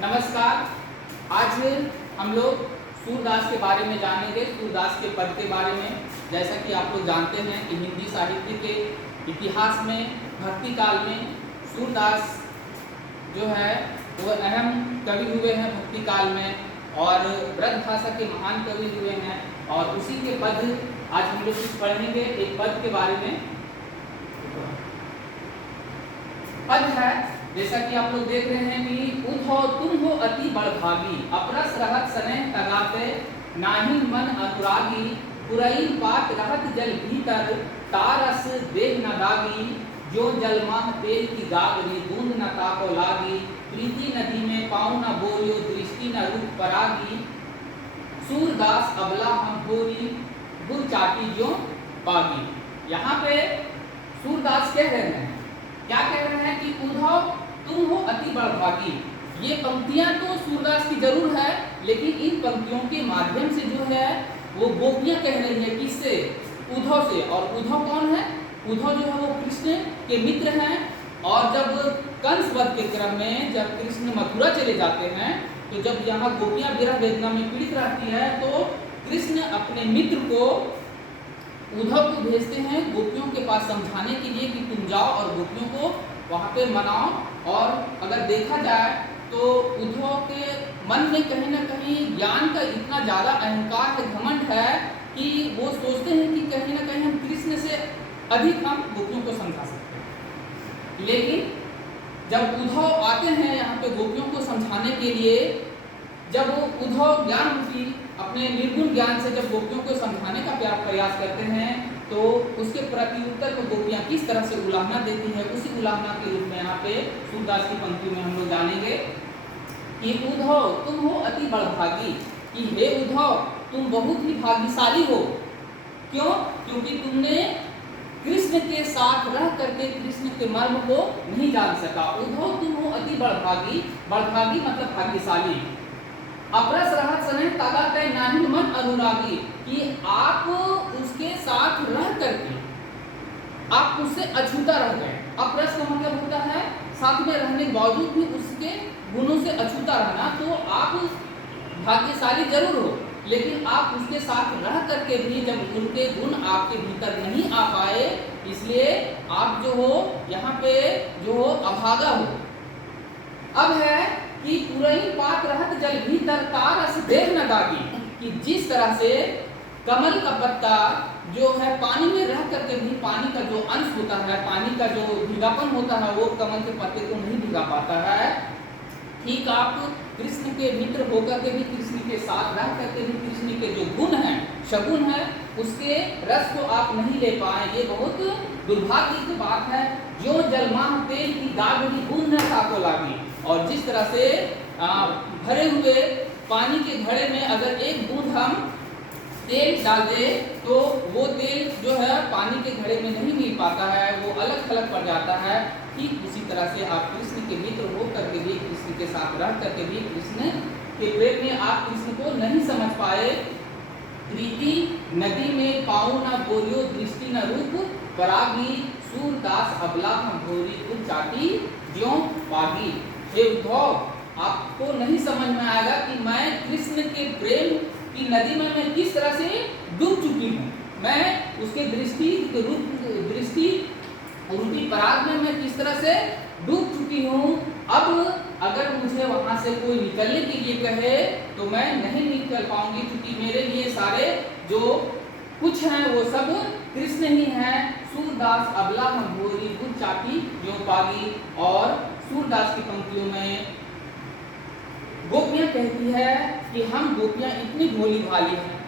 नमस्कार। आज हम लोग सूरदास के बारे में जानेंगे, सूरदास के पद के बारे में। जैसा कि आप लोग जानते हैं कि हिंदी साहित्य के इतिहास में भक्ति काल में सूरदास जो है वो अहम कवि हुए हैं भक्ति काल में, और ब्रज भाषा के महान कवि हुए हैं। और उसी के पद आज हम लोग कुछ पढ़ेंगे। एक पद के बारे में पद है, जैसा कि आप लोग देख रहे हैं कि उधो तुम हो अति बड़भागी, अपरस रहत स्नेह तगाते, नाहिन मन अनुरागी, पुरैन पात रहत जल भीतर, तारस देह न दागी, जो जलमाह तेल की गागरी, बूंद न ताको लागी, प्रीति नदी में पाँव न बोरियो, दृष्टि न रूप परागी, सूरदास अबला हम भोरी, गुर चाटी जो पागी। यहाँ पे सूरदास कह रहे हैं, क्या कह रहे हैं कि उद्धव तुम हो अति बड़भागी। ये पंक्तियां तो सूरदास की जरूर है, लेकिन इन पंक्तियों के माध्यम से जो है वो गोपियां कह रही है किससे? उद्धव से। और उद्धव कौन है? उद्धव जो है वो कृष्ण के मित्र हैं। और जब कंस वध के क्रम में जब कृष्ण मथुरा चले जाते हैं, तो जब यहाँ गोपियां विरह वेदना में पीड़ित रहती है, तो कृष्ण अपने मित्र को उद्धव को भेजते हैं गोपियों के पास समझाने के लिए कि तुम जाओ और गोपियों को वहाँ पे मनाओ। और अगर देखा जाए तो उद्धव के मन में कहीं ना कहीं ज्ञान का इतना ज़्यादा अहंकार है, घमंड है, कि वो सोचते हैं कि कहीं ना कहीं हम कृष्ण से अधिक हम गोपियों को समझा सकते हैं। लेकिन जब उद्धव आते हैं यहाँ पे गोपियों को समझाने के लिए, जब वो उद्धव ज्ञान रूपी अपने निर्गुण ज्ञान से जब गोपियों को समझाने का प्रयास करते हैं, तो उसके प्रत्युत्तर को गोपियां किस तरह से उलाहना देती है, उसी उलाहना के रूप में यहाँ पे सूरदास की पंक्ति में हम लोग जानेंगे कि उद्धव तुम हो अति बड़भागी, कि हे उद्धव तुम बहुत ही भाग्यशाली हो। क्यों? क्योंकि तुमने कृष्ण के साथ रह करके कृष्ण के मर्म को नहीं जान सका। उद्धव तुम हो अति बड़भागी, बड़भागी मतलब भाग्यशाली। अपरस रहत स्नेह तागाते नाहिन मन अनुरागी, कि आप उसके साथ रह करके आप उससे अछूता रह गए। अपरस का मतलब होता है साथ में रहने के बावजूद भी उसके गुणों से अछूता रहना। तो आप भाग्यशाली जरूर हो, लेकिन आप उसके साथ रह करके भी जब उनके गुण आपके भीतर नहीं आ पाए, इसलिए आप जो हो यहाँ पे जो हो अभागा हो। अब है कि पुरैन पात रहत जल भीतर, तारस देह न दागी, कि जिस तरह से कमल का पत्ता जो है पानी में रह करके भी पानी का जो अंश होता है, पानी का जो भीगापन होता है, वो कमल के पत्ते को नहीं भिगा पाता है, ठीक आप कृष्ण के मित्र होकर के भी, कृष्ण के साथ रह करके भी कृष्ण के जो गुण हैं, शगुन है, उसके रस को आप नहीं ले पाए। ये बहुत दुर्भाग्य की बात है। जो जलमाह तेल की गागरी, बूंद न ताको लागी। और जिस तरह से भरे हुए पानी के घड़े में अगर एक बूंद हम तेल डाल दे, तो वो तेल जो है पानी के घड़े में नहीं मिल पाता है, वो अलग थलग पड़ जाता है। ठीक उसी तरह से आप कृष्ण के मित्र हो करके भी, कृष्ण के साथ रह करके भी कृष्ण के प्रेम में आप कृष्ण को नहीं समझ पाए। प्रीति नदी में पाँव न बोरियो, दृष्टि न रूप परागी, सूरदास अबला हम भोरी, गुर चाटी ज्यों पागी। हे उद्धव आपको नहीं समझ में आएगा कि मैं कृष्ण के प्रेम की नदी में मैं किस तरह से डूब चुकी हूँ। मैं उसके दृष्टि रूपी पराग में मैं किस तरह से डूब चुकी हूँ। अब अगर मुझे वहां से कोई निकलने के लिए कहे तो मैं नहीं निकल पाऊंगी, क्योंकि मेरे लिए सारे जो कुछ हैं वो सब कृष्ण ही हैं। सूरदास अबला हम भोरी, गुर चाटी जो पागी। और सूरदास की पंक्तियों में गोपियां कहती है कि हम गोपियां इतनी भोली भाली हैं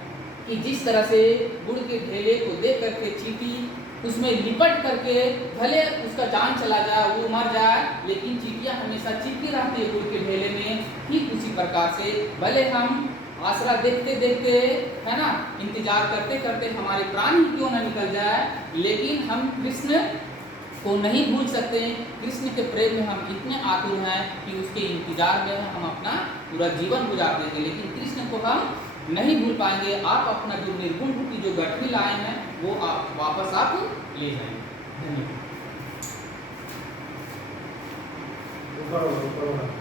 कि जिस तरह से गुड़ के ढेले को देख करके चींटी उसमें लिपट करके भले उसका जान चला जाए, वो मर जाए, लेकिन चींटियां हमेशा चिपकी रहती है गुड़ के ढेले में। ठीक उसी प्रकार से भले हम आसरा देखते देखते, है ना, इंतजार करते करते हमारे प्राण ही क्यों न निकल जाए, लेकिन हम कृष्ण को नहीं भूल सकते। कृष्ण के प्रेम में हम इतने आतुर हैं कि उसके इंतजार में हम अपना पूरा जीवन गुजार देंगे, लेकिन कृष्ण को हम नहीं भूल पाएंगे। आप अपना जो निर्गुण रूपी जो गठरी लाए हैं वो आप वापस आप ले जाएंगे। धन्यवाद। 分からない分からない。 हाँ। 分からない。 हाँ। 分からない。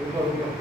ऊपर ऊपर